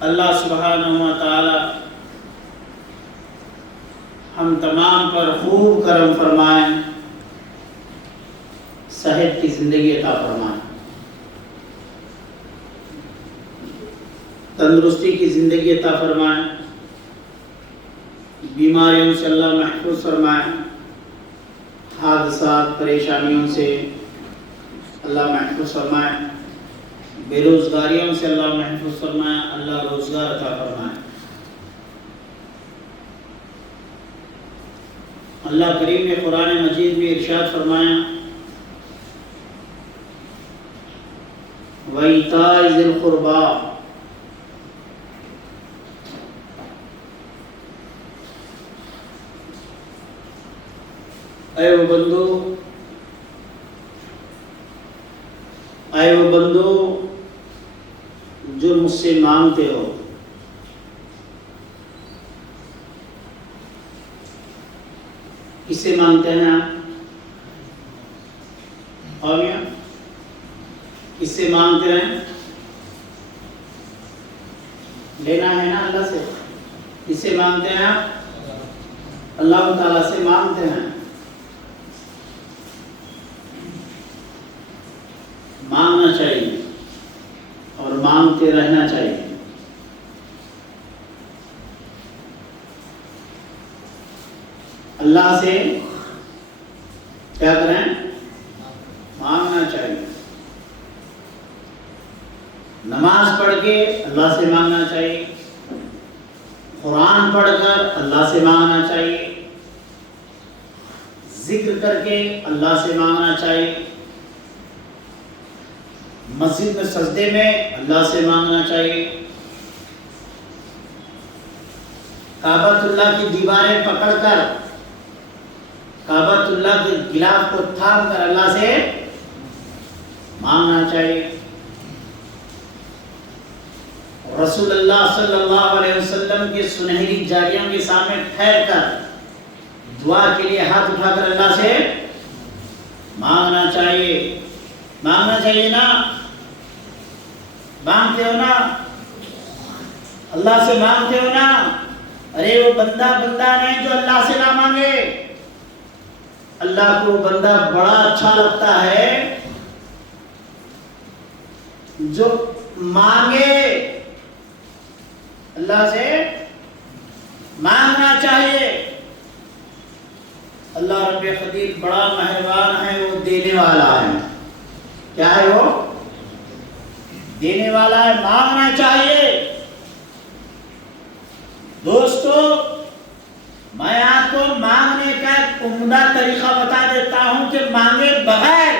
اللہ سبحانہ و تعالی ہم تمام پر خوب کرم فرمائیں، صحت کی زندگی عطا فرمائیں، تندرستی کی زندگی عطا فرمائیں، بیماریوں سے اللہ محفوظ فرمائیں، حادثات پریشانیوں سے اللہ محفوظ فرمائیں، بے روزگاریوں سے اللہ محفوظ فرمائیں، اللہ روزگار عطا فرمائیں۔ اللہ کریم نے قرآن مجید میں ارشاد فرمایا وَإِيتَاءِ ذِي الْقُرْبَى، اے وہ بندو جو مجھ سے مانگتے ہو، کس سے مانگتے ہیں آپ؟ کس سے مانگتے ہیں؟ لینا ہے نا اللہ سے۔ کس سے مانگتے ہیں آپ؟ اللہ تعالیٰ سے مانگتے ہیں۔ مانگنا چاہیے اور مانگتے رہنا چاہیے۔ اللہ سے کیا کریں؟ مانگنا چاہیے۔ نماز پڑھ کے اللہ سے مانگنا چاہیے، قرآن پڑھ کر اللہ سے مانگنا چاہیے، ذکر کر کے اللہ سے مانگنا چاہیے، مسجد میں سجدے میں اللہ سے مانگنا چاہیے، کعبۃ اللہ کی دیواریں پکڑ کر، کعبۃ اللہ کے غلاف کو تھام کر اللہ سے مانگنا چاہیے۔ رسول اللہ صلی اللہ علیہ وسلم کے سنہری جاریوں کے سامنے ٹھہر کر دعا کے لیے ہاتھ اٹھا کر اللہ سے مانگنا چاہیے۔ مانگنا چاہیے نا؟ مانگتے ہو نا؟ اللہ سے مانگتے ہو نا؟ ارے وہ بندہ نہیں جو اللہ سے نہ مانگے۔ اللہ کو بندہ بڑا اچھا لگتا ہے جو مانگے۔ اللہ سے مانگنا چاہیے۔ اللہ رب قدیر بڑا مہربان ہے، وہ دینے والا ہے۔ کیا ہے وہ؟ دینے والا ہے۔ مانگنا چاہیے۔ دوستو، میں آپ کو مانگنے کا ایک عمدہ طریقہ بتا دیتا ہوں کہ مانگے بغیر،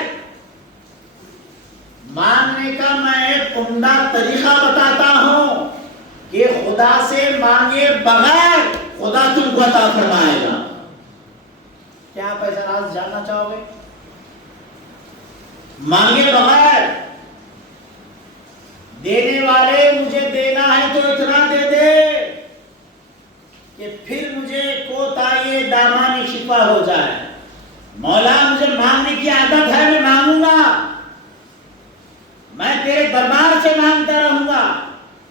مانگنے کا میں ایک عمدہ طریقہ بتاتا ہوں کہ خدا سے مانگے بغیر خدا تم کو عطا فرمائے گا۔ کیا آپ ایسا راز جاننا چاہو گے؟ مانگے بغیر، دینے والے مجھے دینا ہے تو اتنا دے دے کہ پھر مجھے کوتاہی دامانی شفا ہو جائے۔ مولا مجھے مانگنے کی عادت ہے، میں مانگوں گا، میں تیرے دربار سے مانگتا رہوں گا،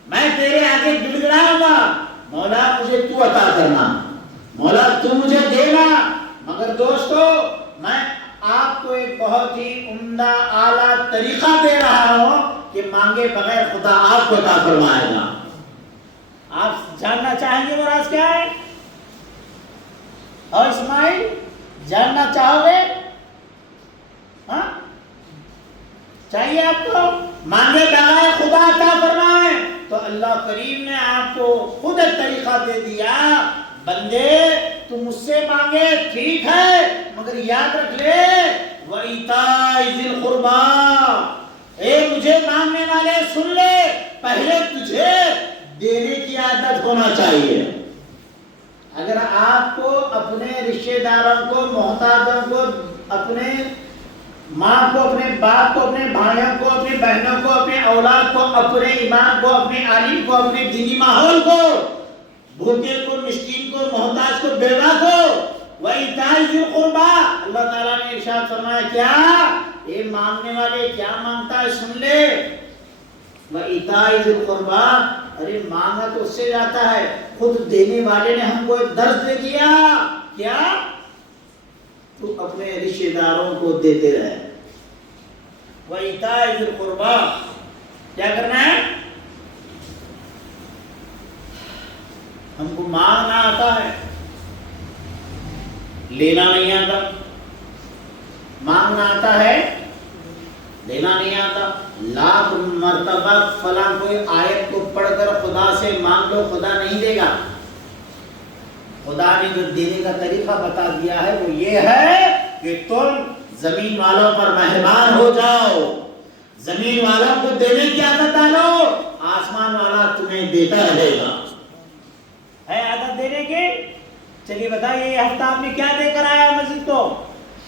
میں تیرے آگے گڑ گڑاؤں گا، مولا مجھے تو عطا کرنا، مولا تو مجھے دینا۔ مگر دوستو، میں آپ کو ایک بہت ہی عمدہ اعلیٰ طریقہ دے رہا ہوں کہ مانگے بغیر خدا آپ کو عطا فرمائے گا۔ آپ جاننا چاہیں گے وہ راز کیا ہے؟ اور اسماعیل جاننا چاہو گے؟ ہاں، چاہیے آپ کو؟ مانگے بغیر خدا عطا فرمائے تو اللہ کریم نے آپ کو خود ایک طریقہ دے دیا۔ بندے تو مجھ سے مانگے ٹھیک ہے، مگر یاد رکھ لے وَإِيتَاءِ ذِي الْقُرْبَى، اے مجھے مانگنے والے سن لے، پہلے تجھے دینے کی عادت ہونا چاہیے۔ اگر آپ کو اپنے رشتہ داروں کو، محتاجوں کو، اپنے ماں کو، اپنے باپ کو، اپنے بھائیوں کو، اپنی بہنوں کو، اپنے اولاد کو، اپنے ایمان کو، اپنے عالم کو، اپنے دینی ماحول کو، بھوکے کو، مسکین کو، محتاج کو، بیوہ کو، وَإِيتَاءِ ذِي الْقُرْبَى، اللہ تعالیٰ نے ارشاد فرمایا کیا؟ اے مانگنے والے کیا مانگتا ہے سن لے، وَإِيتَاءِ ذِي الْقُرْبَى، ارے مانگا تو اس سے جاتا ہے، خود دینے والے نے ہم کو ایک درس دے دیا، کیا؟ تو اپنے رشتہ داروں کو دیتے رہے۔ وَإِيتَاءِ ذِي الْقُرْبَى، کیا کرنا ہے؟ ہم کو مانگنا آتا ہے، لینا نہیں آتا۔ مانگنا آتا ہے، لینا نہیں آتا۔ لاکھ مرتبہ فلاں کوئی آیت کو پڑھ کر خدا سے مانگ لو، خدا نہیں دے گا۔ خدا نے جو دینے کا طریقہ بتا دیا ہے وہ یہ ہے کہ تم زمین والوں پر مہربان ہو جاؤ، زمین والوں کو دینے کی عادت ڈالو، آسمان والا تمہیں دیتا رہے گا۔ ہے عادت دینے کی؟ چلیے بتائیے یہ ہفتہ آپ نے کیا دے کر آیا مسجد کو؟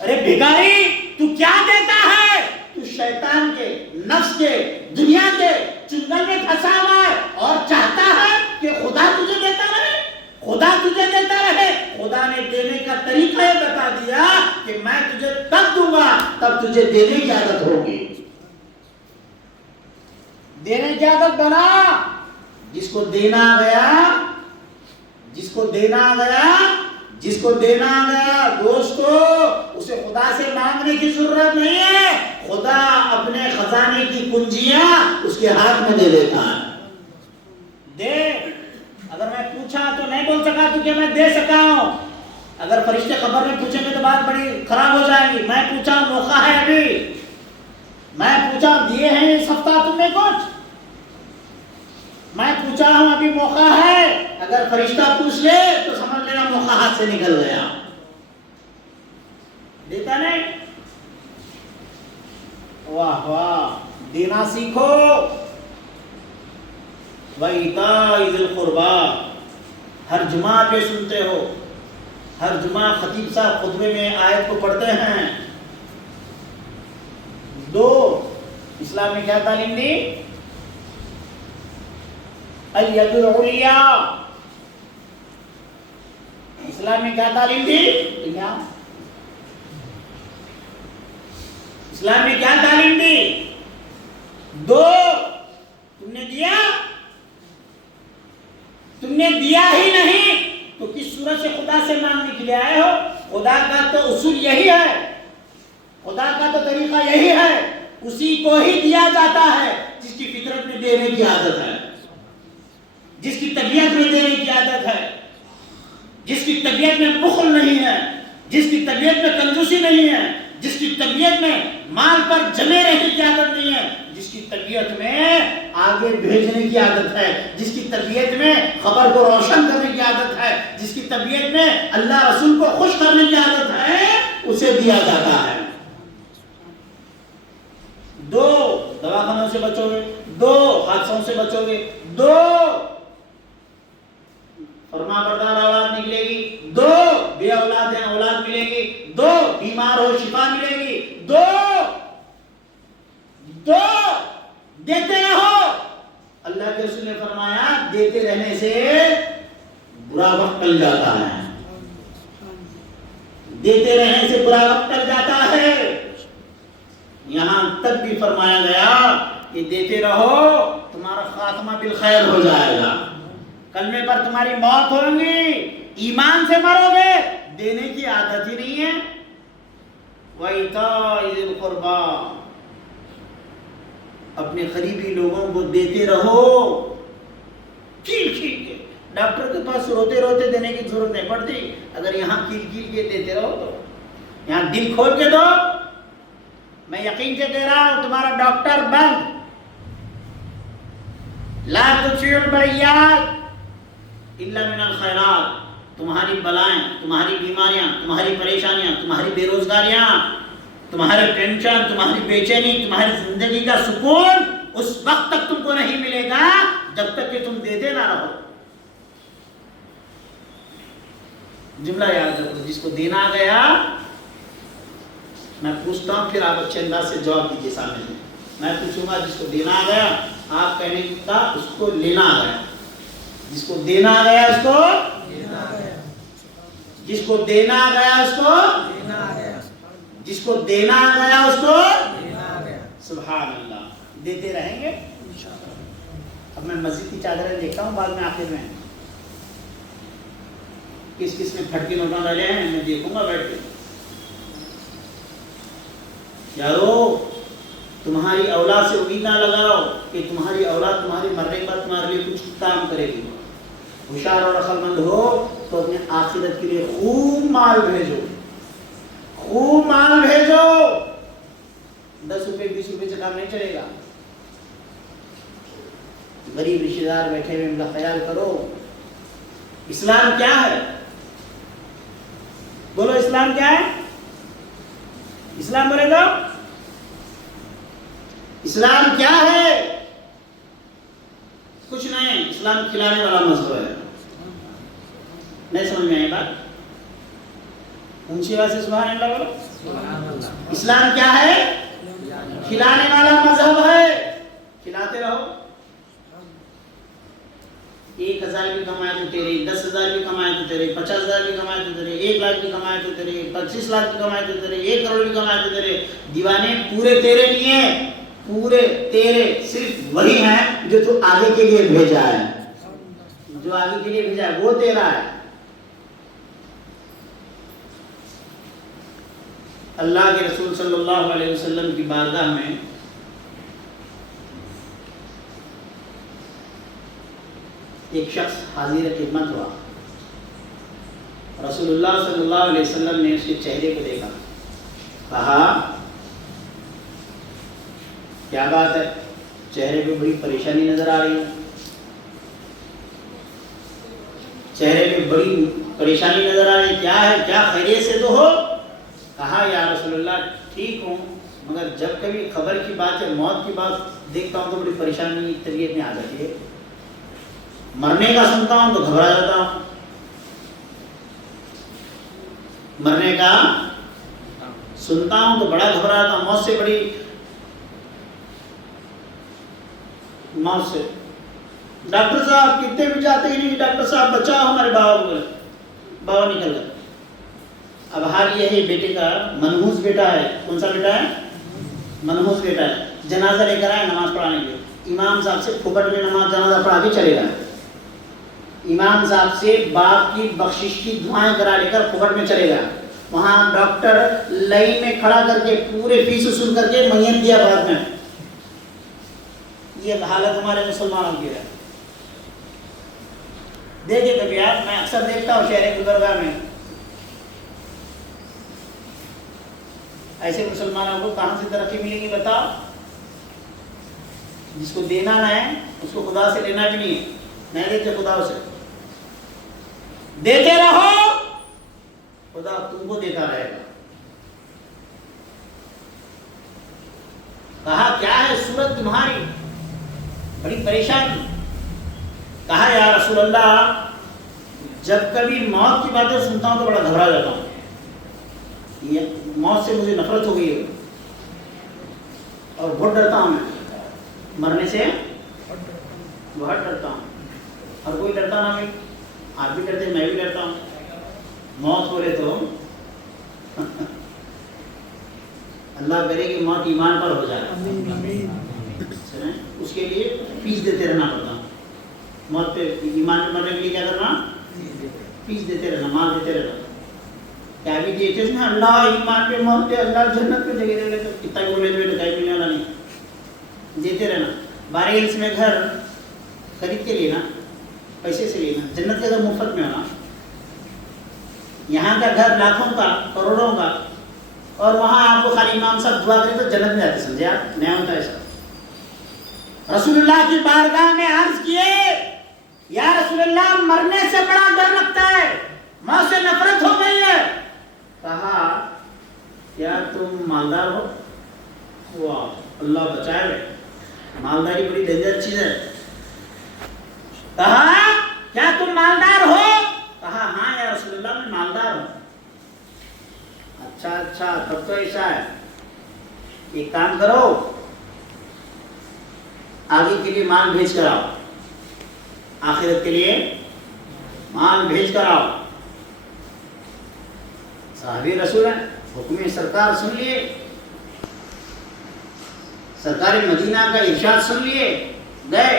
ارے بھکاری تو کیا دیتا ہے؟ تو شیطان کے، نفس کے، دنیا کے چنگل میں پھنسا ہوا ہے اور چاہتا ہے کہ خدا تجھے دیتا رہے، خدا تجھے دیتا رہے۔ خدا نے دینے کا طریقہ یہ بتا دیا کہ میں تجھے تب دوں گا تب تجھے دینے کی عادت ہوگی۔ دینے کی عادت بنا۔ جس کو دینا گیا، جس کو دینا گیا، جس کو دینا گیا دوستو، اسے خدا سے مانگنے کی ضرورت نہیں ہے، خدا اپنے خزانے کی کنجیاں اس کے ہاتھ میں دے دیتا ہے۔ دے، اگر میں پوچھا تو نہیں بول سکا تو کہ میں دے سکا ہوں۔ اگر فرشتے خبر میں پوچھیں گے تو بات بڑی خراب ہو جائے گی۔ میں پوچھا موقع ہے ابھی، میں پوچھا دیے ہیں اس ہفتہ تم نے کچھ، میں پوچھا ہوں ابھی موقع ہے۔ اگر فرشتہ پوچھ لے تو سمجھ لینا موقع ہاتھ سے نکل گیا۔ دیتا نہیں؟ واہ واہ، دینا سیکھو۔ وَإِيتَاءِ ذِي الْقُرْبَى، ہر جمعہ پہ سنتے ہو، ہر جمعہ خطیب صاحب خطبے میں آیت کو پڑھتے ہیں۔ دو، اسلام نے کیا تعلیم دی؟ الید العلیٰ، اسلام نے کیا تعلیم دی؟ اسلام نے کیا تعلیم دی؟ دو، تم نے دیا؟ تم نے دیا ہی نہیں تو کس صورت سے خدا سے مانگنے کے لیے آئے ہو؟ خدا کا تو اصول یہی ہے، خدا کا تو طریقہ یہی ہے، اسی کو ہی دیا جاتا ہے جس کی فطرت میں دینے کی عادت ہے، جس کی طبیعت میں دینے کی عادت ہے، جس کی طبیعت میں بخل نہیں ہے، جس کی طبیعت میں کنجوسی نہیں ہے، جس کی طبیعت میں مال پر جمے رہنے کی عادت نہیں ہے، جس کی طبیعت میں آگے بھیجنے کی عادت ہے، جس کی طبیعت میں خبر کو روشن کرنے کی عادت ہے، جس کی طبیعت میں اللہ رسول کو خوش کرنے کی عادت ہے، اسے دیا جاتا ہے۔ دو، دواخانوں سے بچو گے، دو، حادثوں سے بچو گے، دو، فرما بردار اولاد نکلے گی، دو، بے اولاد ہیں اولاد ملے گی، دو، بیمار ہو شفا ملے گی، دو، دو، دیتے رہو۔ اللہ کے رسول نے فرمایا دیتے رہنے سے برا وقت ٹل جاتا ہے، دیتے رہنے سے برا وقت ٹل جاتا ہے۔ یہاں تک بھی فرمایا گیا کہ دیتے رہو تمہارا خاتمہ بالخیر ہو جائے گا، کلمے پر تمہاری موت ہوگی، ایمان سے مرو گے، دینے کی عادت ہی نہیں ہے۔ وَإِيتَاءِ ذِي الْقُرْبَى، اپنے قریبی لوگوں کو دیتے رہو، کھیل کھیل کے۔ ڈاکٹر کے پاس روتے روتے دینے کی ضرورت نہیں پڑتی، اگر یہاں کھیل کھیل کے دیتے رہو تو یہاں دل کھول کے دو۔ میں یقین سے کہہ رہا ہوں تمہارا ڈاکٹر بند، لا تُطِیعُوا الْبَلِیَّاتِ اِلَّا مِنَ الْخَیرَاتِ، تمہاری بلائیں، تمہاری بیماریاں، تمہاری پریشانیاں، تمہاری بے روزگاریاں، تمہارے ٹینشن، تمہاری بے چینی، تمہاری زندگی کا سکون اس وقت تک تم کو نہیں ملے گا جب تک کہ تم دیتے نہ رہو۔ جملہ یاد رکھو، جس کو دینا گیا، میں پوچھتا ہوں پھر آپ اچھے انداز سے جواب دیجیے سامنے، میں پوچھوں گا جس کو دینا گیا، آپ کہنے کا اس کو لینا گیا، جس کو دینا گیا اس کو دینا گیا، جس کو دینا گیا اس کو دینا گیا، جس کو دینا گیا اس کو دینا گیا۔ سبحان اللہ، دیتے رہیں گے انشاءاللہ۔ اب میں مسجد کی چادریں دیکھتا ہوں بعد میں آخر میں کس کس نے پھٹ کے نوٹاں ڈالے ہیں، میں دیکھوں گا بیٹھ کے. یارو تمہاری اولاد سے امید نہ لگاؤ کہ تمہاری اولاد تمہارے مرنے کے بعد تمہارے لیے کچھ کام کرے گی. ہوشیار اور عقل مند ہو تو اپنے آخرت کے لیے خوب مال بھیجو، خوب مال بھیجو. 10 روپے 20 روپے سے کام نہیں چلے گا. غریب رشتے دار بیٹھے ہوئے ان کا خیال کرو. اسلام کیا ہے؟ بولو اسلام کیا ہے؟ اسلام بولے تو اسلام کیا ہے؟ کچھ نہیں، اسلام کھلانے والا مذہب ہے. نہیں سمجھ میں آئی بات؟ اونچی آواز سے سبحان اللہ بولو. اسلام کیا ہے؟ کھلانے والا مذہب ہے. کھلاتے رہو. 1000 بھی کمائے تو تیرے، 10,000 بھی کمائے تو تیرے، 50,000 بھی کمائے تو تیرے، 1 لاکھ بھی کمائے تو تیرے، 25 لاکھ بھی کمائے تو تیرے، 1 کروڑ بھی کمائے تو تیرے. دیوانے پورے تیرے نہیں ہیں، پورے تیرے صرف وہی ہیں جو تو آگے کے لیے بھیجا ہے. جو آگے کے لیے بھیجا ہے وہ تیرا ہے. اللہ کے رسول صلی اللہ علیہ وسلم کی بارگاہ میں ایک شخص حاضر خدمت ہوا. رسول اللہ صلی اللہ علیہ وسلم نے اس کے چہرے کو دیکھا، کہا کیا بات ہے، چہرے پہ بڑی پریشانی نظر آ رہی ہے، چہرے پہ بڑی پریشانی نظر آ رہی ہے، کیا ہے، کیا خیریت سے تو ہو؟ کہا یا رسول اللہ ٹھیک ہوں، مگر جب کبھی خبر کی بات ہے، موت کی بات دیکھتا ہوں تو بڑی پریشانی طبیعت میں آ جاتی ہے. مرنے کا سنتا ہوں تو گھبرا جاتا ہوں. مرنے کا سنتا ہوں تو بڑا گھبرا جاتا ہوں. موت سے بڑی، موت سے ڈاکٹر صاحب کتنے بھی جاتے ہی نہیں، ڈاکٹر صاحب بچاؤ ہمارے بابا کو. بابا نکل گئے. اب حال یہ ہے بیٹے کا، منحوس بیٹا ہے. کون سا بیٹا ہے؟ منحوس بیٹا ہے. جنازہ لے کر آئے نماز پڑھانے کے لیے. امام صاحب سے پھوکٹ میں نماز جنازہ پڑھا کے چلے گئے. امام صاحب سے باپ کی بخشش کی دعائیں کرا لے کر پھوکٹ میں چلے گئے. وہاں ڈاکٹر لائن میں کھڑا کر کے پورے فیس وصول کر کے میت دیا بعد میں. یہ حالت ہمارے مسلمانوں کی ہے. دیکھیں کبھی آپ، میں اکثر دیکھتا ہوں شہر گلبرگہ میں ایسے مسلمانوں کو کہاں سے ترقی ملے گی بتاؤ؟ جس کو دینا نہ ہے اس کو خدا سے لینا بھی نہیں ہے. نہیں دیتے خدا سے، دیتے رہو خدا تم کو دیتا رہے گا. کہا کیا ہے صورت تمہاری، بڑی پریشانی. کہا یا رسول اللہ جب کبھی موت کی باتیں سنتا ہوں تو بڑا گھبرا جاتا ہوں. موت سے مجھے نفرت ہو گئی ہے اور بہت ڈرتا ہوں. میں مرنے سے بہت ڈرتا ہوں. اور کوئی ڈرتا نہ بھی، آپ بھی ڈرتے، میں بھی ڈرتا ہوں. موت بولے تو اللہ کرے کہ موت ایمان پر ہو جائے. اس کے لیے فیس دیتے رہنا پڑتا. موت پہ ایمان پہ مرنے کے لیے کیا کرنا؟ فیس دیتے رہنا، مال دیتے رہنا. کیا بھی دیتے ہیں اللہ ایمان پہ موت پہ اللہ جنت پہ جگہ دے گا. تو کتنا بھی بولے تو ڈھائی ملنے والا نہیں. دیتے رہنا. 12 ہلس میں گھر خرید کے لینا، پیسے سے لینا. جنت کے گھر مفت میں ہونا. یہاں کا گھر لاکھوں کا، کروڑوں کا، اور وہاں آپ کو خالی امام صاحب دعا کرے تو جنت میں جاتے. سمجھے آپ؟ نہیں ہوتا ایسا. رسول اللہ کی بارگاہ میں عرض کیے یا رسول اللہ مرنے سے بڑا ڈر لگتا ہے، موت سے نفرت ہو گئی ہے. کہا کیا تم مالدار ہو؟ واہ اللہ بچائے، مالداری بڑی ڈینجر چیز ہے. کہا کیا تم مالدار ہو؟ کہا ہاں یا رسول اللہ میں مالدار ہوں. اچھا تب تو ایسا ہے، ایک کام کرو آگے کے لیے مال بھیج کر آؤ، آخرت کے لیے مال بھیج کر آؤ. صحابی رسول ہیں، حکم سرکار سن لیے، سرکار مدینہ کا ارشاد سن لیے، گئے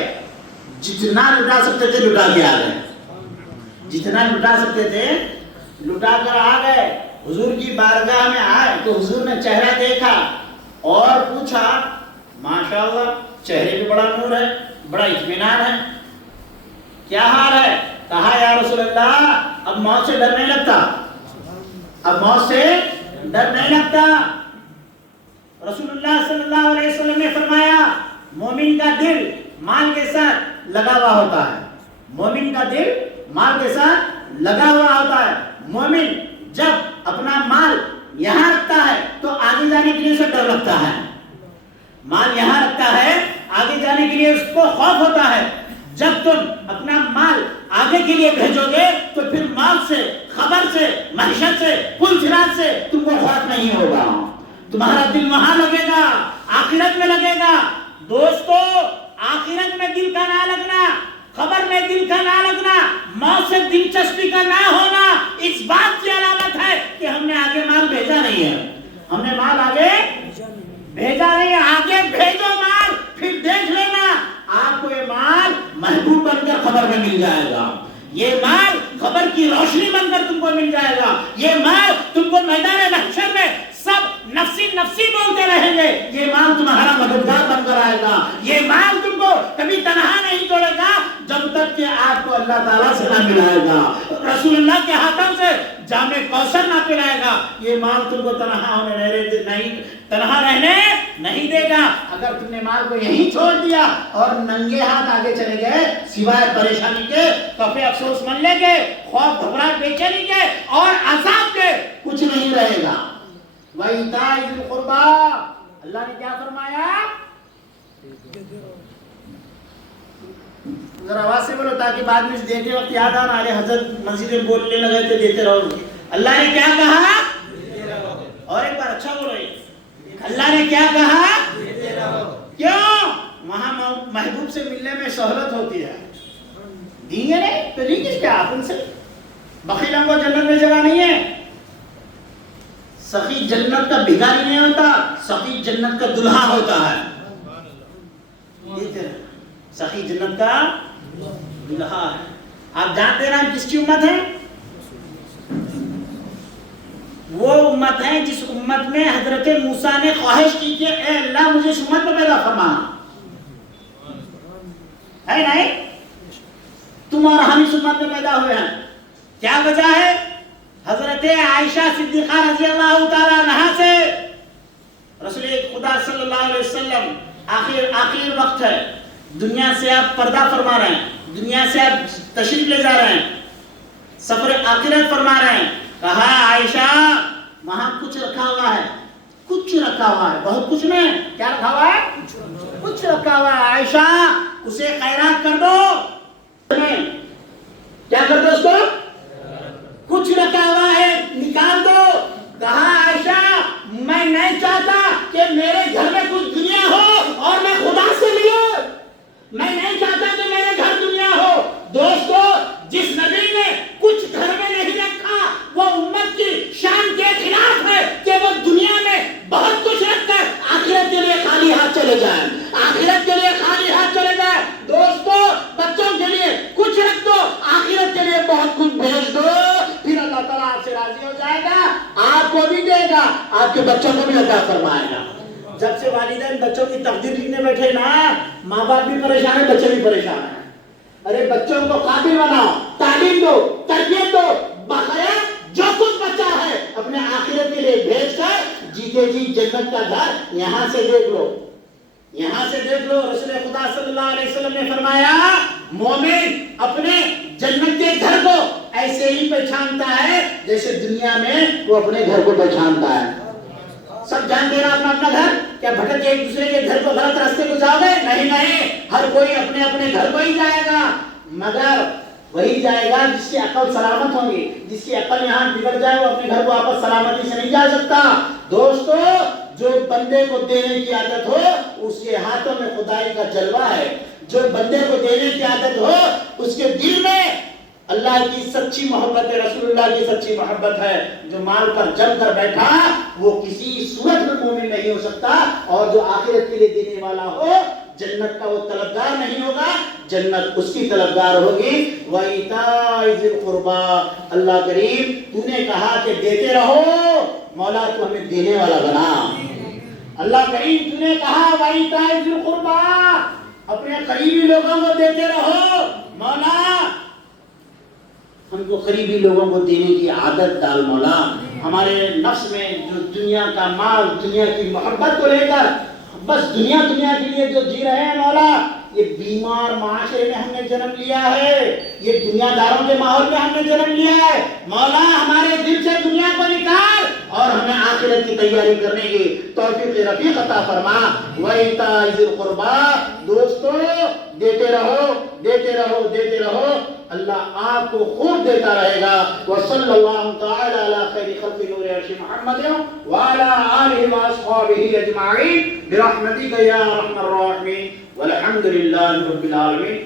جتنا لٹا سکتے تھے لٹا کے آ گئے، جتنا لٹا سکتے تھے لٹا کر آ گئے۔ حضور کی بارگاہ میں آئے تو حضور نے چہرہ دیکھا اور پوچھا ماشاءاللہ چہرے بھی بڑا نور ہے، بڑا اطمینان ہے، کیا حال ہے؟ کہا یا رسول اللہ اب موت سے ڈر نہیں لگتا، اب موت سے ڈر نہیں لگتا۔ رسول اللہ صلی اللہ علیہ وسلم نے فرمایا مومن کا دل مال کے ساتھ لگا ہوا ہوتا ہے، مومن کا دل مال کے ساتھ لگا ہوا ہوتا ہے۔ مومن جب اپنا مال یہاں رکھتا ہے تو آگے جانے کے لیے اسے ڈر لگتا ہے، مال یہاں رکھتا ہے آگے جانے کے لیے اس کو خوف ہوتا ہے۔ جب تم اپنا مال آگے کے لیے بھیجو گے تو پھر موت سے، خبر سے، محشر سے، پل صراط سے تم کو خوف نہیں ہوگا، تمہارا دل وہاں لگے گا، آخرت میں لگے گا۔ دوستو آخرت میں دل کا نہ لگنا، خبر میں دل کا نہ لگنا، موت سے دلچسپی کا نہ ہونا اس بات کی علامت ہے کہ ہم نے آگے مال بھیجا نہیں ہے، ہم نے مال آگے بھیجا نہیں ہے۔ آگے بھیجو مال، پھر دیکھ لینا آپ کو یہ مال محبوب بن کر خبر میں مل جائے گا، یہ مال خبر کی روشنی بن کر تم کو مل جائے گا، یہ مال تم کو میدان محشر میں سب نفسی نفسی بولتے رہیں گے، یہ مال تمہارا مددگار بن کر آئے گا، یہ مال تم کو کبھی تنہا نہیں چھوڑے گا جب تک کہ آپ کو اللہ تعالیٰ سے نہ ملائے گا، رسول اللہ کے ہاتھوں سے جام کوثر نہ پلائے گا، یہ مال تم کو تنہا رہنے نہیں دے گا۔ اگر تم نے مال کو یہیں چھوڑ دیا اور ننگے ہاتھ آگے چلے گئے سوائے پریشانی کے، تو پھر افسوس من لے گے، خوف گھبراہٹ بے چینی کے اور عذاب کے کچھ نہیں رہے گا۔ وَإِيتَاءِ ذِي الْقُرْبَىٰ، اللہ نے کیا فرمایا؟ ذرا آواز سے بولو تاکہ بعد میں دیتے وقت یاد آنا، ارے حضرت مسجد میں بولنے لگے تھے دیتے رہو۔ اللہ نے کیا کہا؟ اور ایک بار اچھا بولو، اللہ نے کیا کہا؟ کیوں؟ وہاں محبوب سے ملنے میں سہولت ہوتی ہے، دیں گے نہیں تو نہیں کس کیا آپ ان سے؟ بخیلوں کو جنت میں جگہ نہیں ہے۔ سخی جنت کا بھکاری نہیں ہوتا، سخی جنت کا دلہا ہوتا ہے۔ سخی جنت کا دلہا ہے۔ آپ جانتے ہیں کس کی امت ہے؟ وہ امت ہے جس امت میں حضرت موسیٰ نے خواہش کی کہ اے اللہ مجھے اس امت میں پیدا فرمانا، ہے نہیں؟ تم اور ہم اس امت میں پیدا ہوئے ہیں، کیا وجہ ہے؟ حضرت عائشہ صدیقہ رضی اللہ تعالیٰ عنہا سے رسول خدا صلی اللہ علیہ وسلم آخر وقت ہے، دنیا سے آپ پردہ فرما رہے ہیں، دنیا سے آپ تشریف لے جا رہے ہیں، سفر آخرت فرما رہے ہیں۔ کہا عائشہ وہاں کچھ رکھا ہوا ہے، کچھ رکھا ہوا ہے، بہت کچھ نہیں، کیا رکھا ہوا ہے؟ کچھ رکھا ہوا ہے، عائشہ اسے خیرات کر دو، کیا کر دو اس کو؟ کچھ رکھا ہوا ہے نکال دو۔ کہا عائشہ میں نہیں چاہتا کہ میرے گھر میں کچھ دنیا ہو اور میں خدا سے ملوں، میں نہیں چاہتا کہ میرے گھر دنیا ہو۔ دوستو جس نبی نے کچھ گھر میں نہیں رکھا وہ امت کی شان کے خلاف ہے کہ وہ دنیا میں بہت کچھ رکھ کر آخرت کے لیے خالی ہاتھ چلے جائیں، آخرت کے لیے خالی ہاتھ چلے جائیں۔ دوستو بچوں کے لیے کچھ رکھ دو، آخرت کے لیے بہت کچھ بھیج دو، پھر اللہ تعالیٰ آپ سے راضی ہو جائے گا، آپ کو بھی دے گا، آپ کے بچوں کو بھی عطا فرمائے گا۔ جب سے والدین بچوں کی تقدیر لکھنے بیٹھے نا، ماں باپ بھی پریشان ہیں، بچے بھی پریشان ہیں۔ ارے بچوں کو قابل بناؤ، تعلیم دو، تربیت دو، بخیر جو کچھ بچہ ہے اپنے آخرت کے لیے بھیج کر جیتے جی جنت کا گھر یہاں سے دیکھ لو، یہاں سے دیکھ لو۔ رسول خدا صلی اللہ علیہ وسلم نے فرمایا مومن اپنے جنت کے گھر کو ایسے ہی پہچانتا ہے جیسے دنیا میں وہ اپنے گھر کو پہچانتا ہے۔ سب جانتے ہیں اپنا اپنا گھر، کیا بھٹک کے ایک دوسرے کے گھر کو غلط راستے کو جاؤ گے؟ نہیں نہیں، ہر کوئی اپنے اپنے گھر کو ہی جائے گا، مگر وہی جائے گا جس کی عقل سلامت ہوں گی۔ جس کی عقل یہاں بگڑ جائے وہ اپنے گھر کو واپس سلامتی سے نہیں جا سکتا۔ دوستو جو بندے کو دینے کی عادت ہو اس کے ہاتھوں میں خدائی کا جلوہ ہے، جو بندے کو دینے کی عادت ہو اس کے دل میں اللہ کی سچی محبت ہے، رسول اللہ کی سچی محبت ہے۔ جو مال پر جم کر بیٹھا وہ کسی صورت میں مومن نہیں ہو سکتا، اور جو آخرت کے لیے دینے والا ہو جنت کا وہ طلبگار نہیں ہوگا، جنت اس کی طلبگار ہوگی۔ وَإِيتَاءِ ذِي الْقُرْبَىٰ، اللہ کریم تو نے کہا کہ دیتے رہو، مولا تو ہمیں دینے والا بنا۔ اللہ کریم تو نے کہا وَإِيتَاءِ ذِي الْقُرْبَىٰ، اپنے قریبی لوگوں کو دیتے رہو، مولا ہم کو قریبی لوگوں کو دینے کی عادت ڈال مولا۔ ہمارے نفس میں جو دنیا کا مال، دنیا کی محبت کو لے کر بس دنیا کے لیے جو جی رہے ہیں مولا، یہ بیمار معاشرے میں ہم نے جنم لیا ہے، یہ دنیا داروں کے ماحول میں ہم نے جنم لیا ہے، مولا ہمارے دل سے دنیا کو نکال اور ہمیں آخرت کی تیاری کرنے کی توفیق رفیق عطا فرما۔ وَإِيتَاءِ ذِي الْقُرْبَىٰ، دوستو دیتے رہو دیتے رہو دیتے رہو، اللہ آپ کو خوب دیتا رہے گا۔ وصلی اللہ تعالی علی خیر خلق نور عرش محمد وعلی آلہ واصحابہ اجمعین برحمتک یا ارحم الراحمین والحمد للہ رب العالمین۔